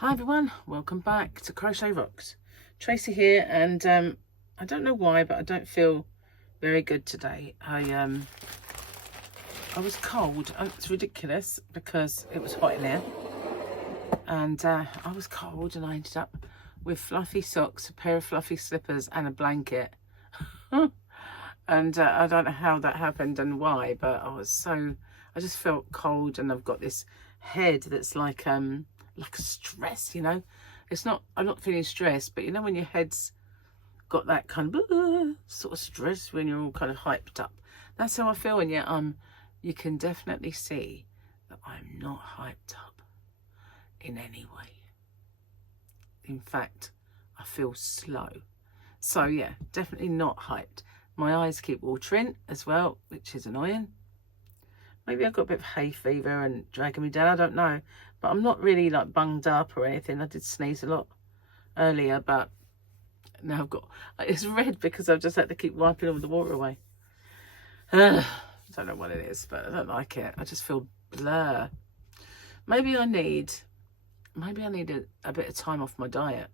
Hi everyone, welcome back to Crochet Rocks. Tracy here, and I don't know why, but I don't feel very good today. I was cold, and it's ridiculous because it was hot in here, and I was cold, and I ended up with fluffy socks, a pair of fluffy slippers, and a blanket. And I don't know how that happened and why, but I just felt cold, and I've got this head that's like a stress, you know. I'm not feeling stressed, but you know when your head's got that kind of sort of stress when you're all kind of hyped up. That's how I feel, and yet you can definitely see that I'm not hyped up in any way. In fact, I feel slow. So yeah, definitely not hyped. My eyes keep watering as well, which is annoying. Maybe I've got a bit of hay fever and dragging me down, I don't know. But I'm not really like bunged up or anything. I did sneeze a lot earlier, but now it's red because I've just had to keep wiping all the water away. I don't know what it is, but I don't like it. I just feel blur. Maybe I need a bit of time off my diet.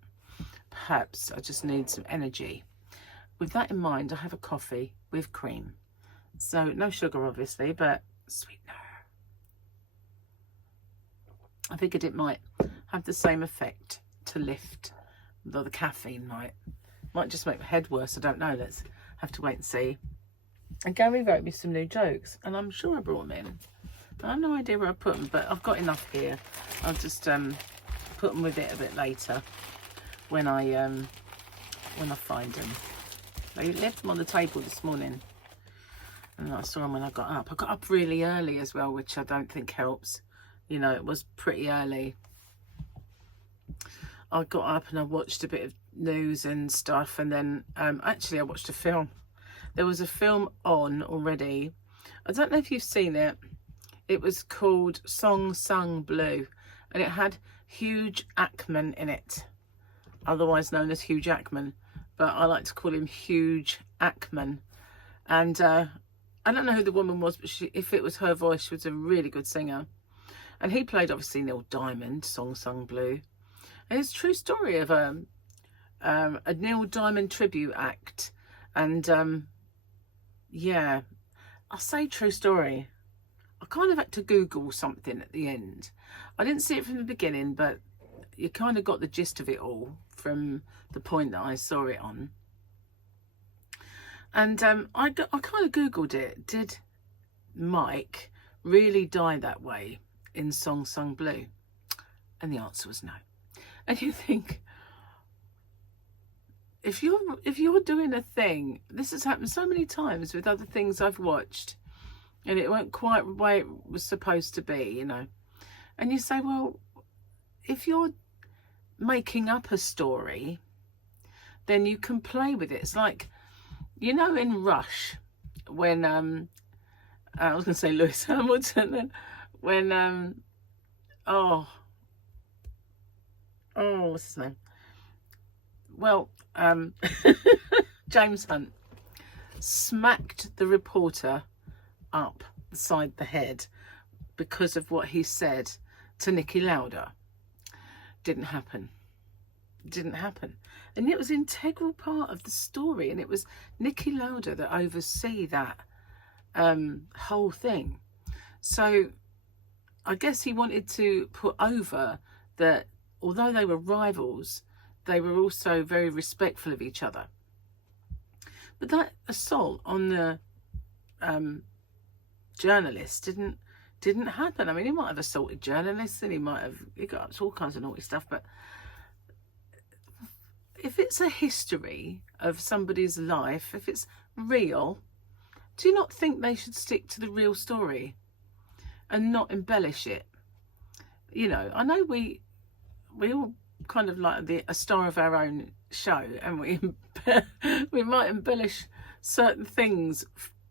Perhaps I just need some energy. With that in mind, I have a coffee with cream. So no sugar, obviously, but sweetener. I figured it might have the same effect to lift, though the caffeine might just make my head worse. I don't know. Let's have to wait and see. And Gary wrote me some new jokes, and I'm sure I brought them in. I have no idea where I put them, but I've got enough here. I'll just put them with it a bit later when I find them. I left them on the table this morning, and I saw them when I got up. I got up really early as well, which I don't think helps. You know, it was pretty early. I got up and I watched a bit of news and stuff, and then actually I watched a film. There was a film on already. I don't know if you've seen it. It was called Song Sung Blue, and it had Hugh Jackman in it, otherwise known as Hugh Jackman, but I like to call him Huge Ackman. And I don't know who the woman was, but if it was her voice, she was a really good singer. And he played, obviously, Neil Diamond, Song Sung Blue. And it's a true story of a Neil Diamond tribute act. And yeah, I'll say true story. I kind of had to Google something at the end. I didn't see it from the beginning, but you kind of got the gist of it all from the point that I saw it on. And I kind of Googled it. Did Mike really die that way in Song Sung Blue? And the answer was no. And you think, if you're doing a thing, this has happened so many times with other things I've watched, and it weren't quite the way it was supposed to be, you know. And you say, well, if you're making up a story, then you can play with it. It's like, you know, in Rush, when I was going to say Lewis Hamilton, then when what's his name? Well, James Hunt smacked the reporter upside the head because of what he said to Niki Lauda. Didn't happen. And it was an integral part of the story, and it was Niki Lauda that oversee that whole thing. So I guess he wanted to put over that although they were rivals, they were also very respectful of each other. But that assault on the journalist didn't happen. I mean, he might have assaulted journalists, and he got up to all kinds of naughty stuff, but if it's a history of somebody's life, if it's real, do you not think they should stick to the real story and not embellish it? You know, I know we all kind of like a star of our own show, and we might embellish certain things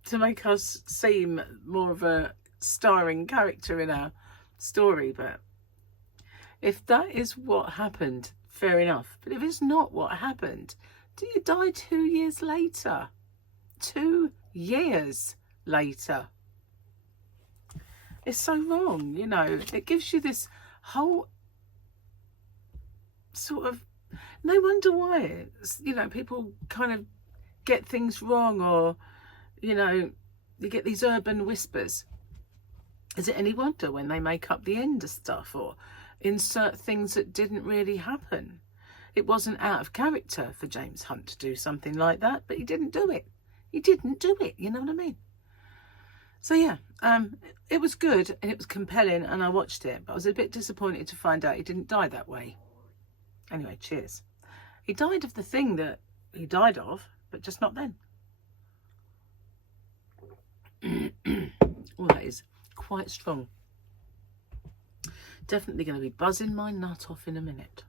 to make us seem more of a starring character in our story. But if that is what happened, fair enough. But if it's not what happened, do you die 2 years later? 2 years later. It's so wrong, you know. It gives you this whole sort of, no wonder why it's, you know, people kind of get things wrong, or, you know, you get these urban whispers. Is it any wonder when they make up the end of stuff or insert things that didn't really happen? It wasn't out of character for James Hunt to do something like that, but he didn't do it. He didn't do it, you know what I mean? So yeah, it was good and it was compelling and I watched it, but I was a bit disappointed to find out he didn't die that way. Anyway, cheers. He died of the thing that he died of, but just not then. Oh, that is quite strong. Definitely going to be buzzing my nut off in a minute.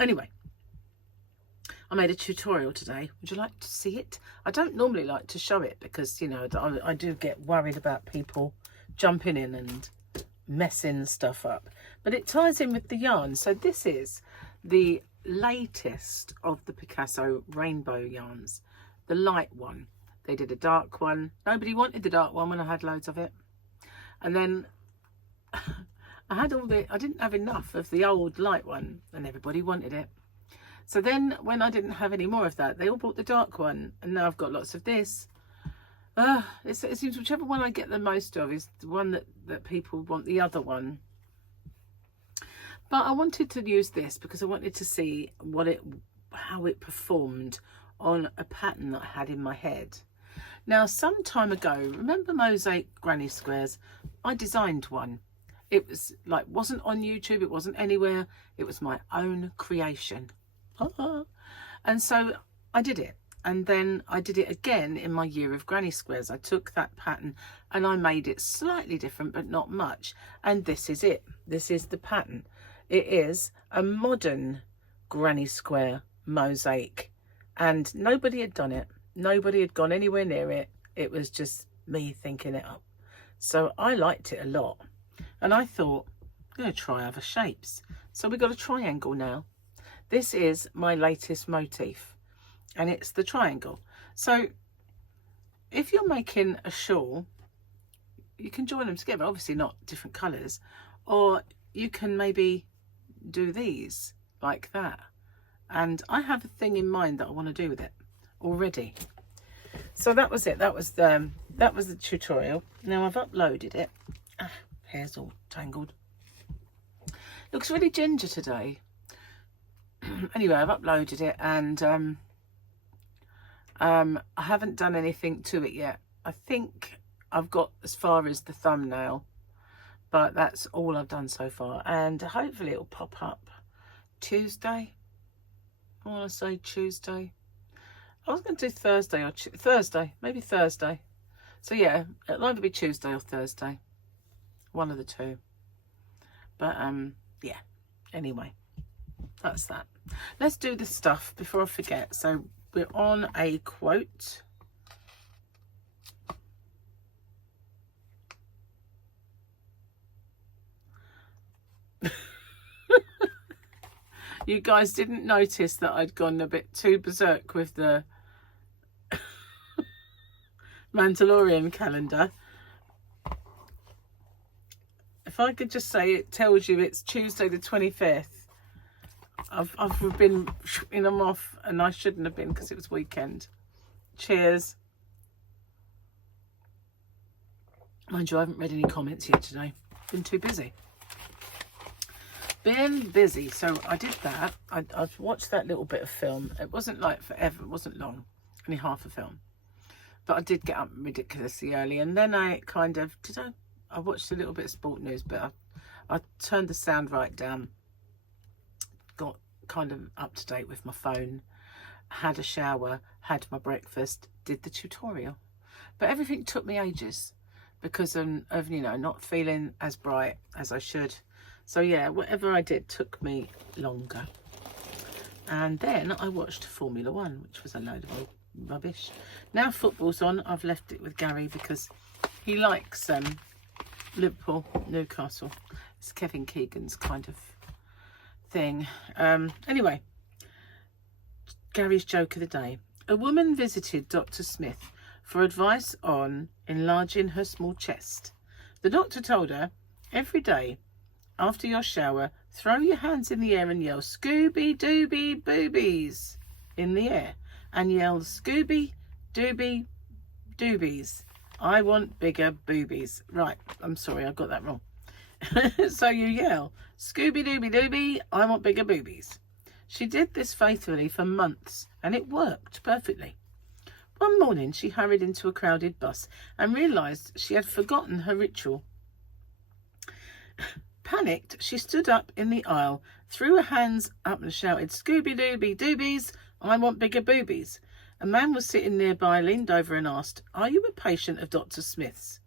Anyway, I made a tutorial today. Would you like to see it? I don't normally like to show it because, you know, I do get worried about people jumping in and messing stuff up. But it ties in with the yarn. So this is the latest of the Picasso rainbow yarns. The light one. They did a dark one. Nobody wanted the dark one when I had loads of it. And then I didn't have enough of the old light one and everybody wanted it. So then when I didn't have any more of that, they all bought the dark one. And now I've got lots of this. It seems whichever one I get the most of is the one that people want the other one. But I wanted to use this because I wanted to see how it performed on a pattern that I had in my head. Now, some time ago, remember Mosaic granny squares? I designed one. It was like, wasn't on YouTube, it wasn't anywhere. It was my own creation. And so I did it. And then I did it again in my year of granny squares. I took that pattern and I made it slightly different, but not much. And this is it. This is the pattern. It is a modern granny square mosaic. And nobody had done it. Nobody had gone anywhere near it. It was just me thinking it up. So I liked it a lot. And I thought, I'm going to try other shapes. So we've got a triangle now. This is my latest motif. And it's the triangle. So if you're making a shawl, you can join them together. Obviously not different colours. Or you can maybe do these like that. And I have a thing in mind that I want to do with it already. So that was it. That was the tutorial. Now I've uploaded it. Hair's all tangled. Looks really ginger today. Anyway, I've uploaded it and I haven't done anything to it yet. I think I've got as far as the thumbnail, but that's all I've done so far. And hopefully it'll pop up Tuesday. I want to say Tuesday. I was going to do Thursday or Thursday, maybe Thursday. So yeah, it'll either be Tuesday or Thursday. One of the two. But yeah, anyway, that's that. Let's do the stuff before I forget. So we're on a quote. You guys didn't notice that I'd gone a bit too berserk with the Mandalorian calendar. If I could just say it tells you it's Tuesday the 25th. I've been shooting them off and I shouldn't have been because it was weekend. Cheers. Mind you, I haven't read any comments yet today. Been too busy. Been busy. So I did that. I've watched that little bit of film. It wasn't like forever. It wasn't long. Only half a film. But I did get up ridiculously early. And then I kind of, I watched a little bit of sport news, but I turned the sound right down. Got kind of up to date with my phone. Had a shower. Had my breakfast. Did the tutorial. But everything took me ages because of you know, not feeling as bright as I should. So yeah, whatever I did took me longer. And then I watched Formula One, which was a load of old rubbish. Now football's on. I've left it with Gary because he likes Liverpool, Newcastle. It's Kevin Keegan's kind of thing. Anyway, Gary's joke of the day. A woman visited Dr. Smith for advice on enlarging her small chest. The doctor told her every day after your shower, throw your hands in the air and yell Scooby-Dooby boobies in the air. And yell Scooby-Dooby doobies. I want bigger boobies. Right, I'm sorry, I got that wrong. So you yell Scooby-Dooby doobie, I want bigger boobies. She did this faithfully for months and it worked perfectly. One morning she hurried into a crowded bus and realised she had forgotten her ritual. Panicked, she stood up in the aisle, threw her hands up and shouted, Scooby-Dooby doobies, I want bigger boobies. A man was sitting nearby, leaned over and asked, are you a patient of Dr. Smith's?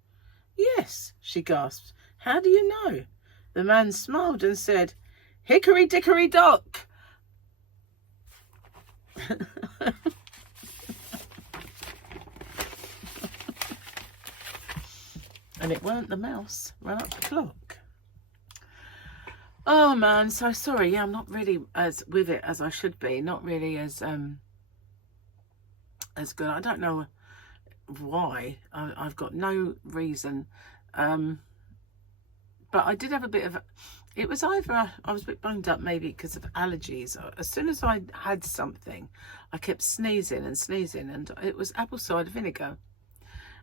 Yes, she gasped. How do you know? The man smiled and said, Hickory Dickory Dock. And it weren't the mouse, ran up the clock. Oh man, so sorry. Yeah, I'm not really as with it as I should be. Not really as good. I don't know why. I've got no reason. But I did have a bit of, it was either, I was a bit bunged up maybe because of allergies. As soon as I had something, I kept sneezing and it was apple cider vinegar.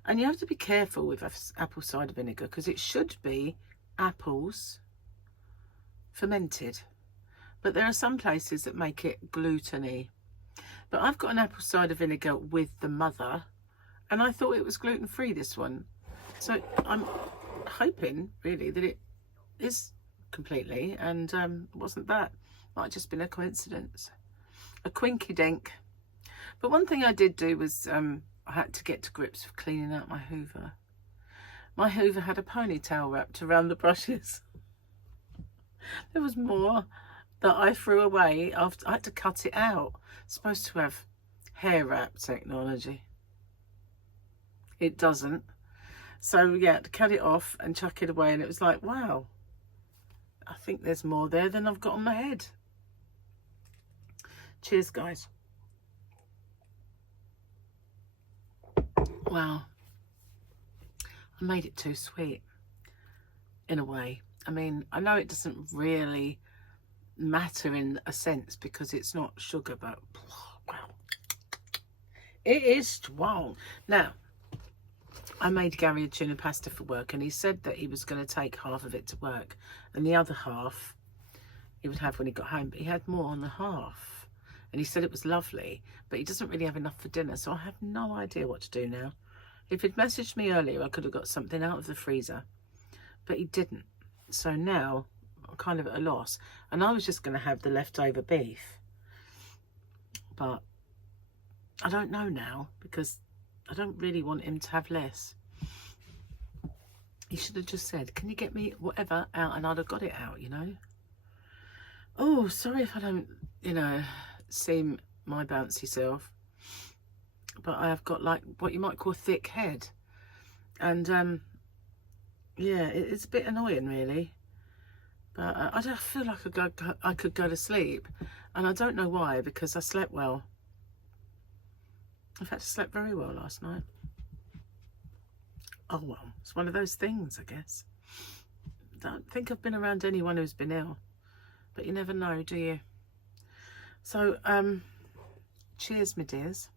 And you have to be careful with apple cider vinegar because it should be apples fermented. But there are some places that make it gluten-y. But I've got an apple cider vinegar with the mother and I thought it was gluten-free, this one. So I'm hoping really that it is completely, and wasn't that. Might have just been a coincidence. A quinky dink. But one thing I did do was I had to get to grips with cleaning out my Hoover. My Hoover had a ponytail wrapped around the brushes. There was more that I threw away after I had to cut it out. It's supposed to have hair wrap technology. It doesn't. So yeah, to cut it off and chuck it away, and it was like, wow, I think there's more there than I've got on my head. Cheers, guys. Wow. I made it too sweet, in a way. I mean, I know it doesn't really matter in a sense because it's not sugar, but wow, it is strong. Now, I made Gary a tuna pasta for work and he said that he was going to take half of it to work and the other half he would have when he got home, but he had more on the half and he said it was lovely, but he doesn't really have enough for dinner, so I have no idea what to do now. If he'd messaged me earlier I could have got something out of the freezer, but he didn't, so now I'm kind of at a loss. And I was just going to have the leftover beef, but I don't know now because I don't really want him to have less. He should have just said, can you get me whatever out, and I'd have got it out, you know. Oh, sorry if I don't, you know, seem my bouncy self, but I have got like what you might call a thick head, and yeah, it's a bit annoying really, but I don't feel like I could go to sleep, and I don't know why, because I slept well. In fact, I slept very well last night. Oh well, it's one of those things, I guess. Don't think I've been around anyone who's been ill, but you never know, do you? So, cheers, my dears.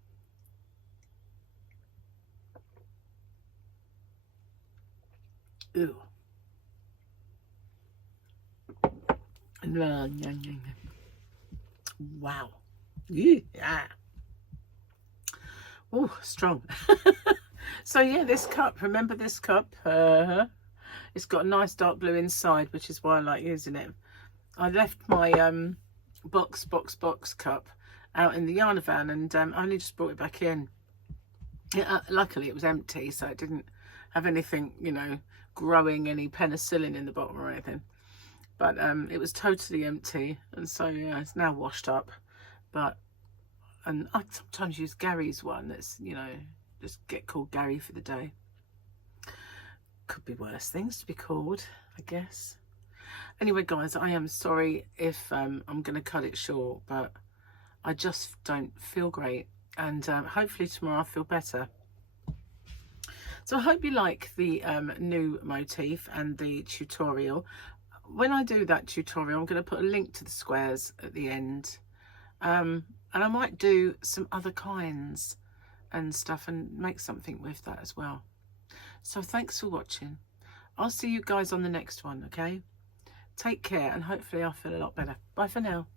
Ooh. Wow. Yeah. Oh, strong. So yeah, this cup, remember this cup? It's got a nice dark blue inside, which is why I like using it. I left my box cup out in the Yarni van, and I only just brought it back in. Luckily it was empty, so it didn't have anything, you know, growing any penicillin in the bottom or anything. But it was totally empty, and so yeah, it's now washed up. But and I sometimes use Gary's one. That's, you know, just get called Gary for the day. Could be worse things to be called, I guess. Anyway, guys, I am sorry if I'm going to cut it short, but I just don't feel great, and hopefully tomorrow I'll feel better. So I hope you like the new motif and the tutorial. when I do that tutorial, I'm going to put a link to the squares at the end. And I might do some other kinds and stuff and make something with that as well. So thanks for watching. I'll see you guys on the next one, okay? Take care, and hopefully I'll feel a lot better. Bye for now.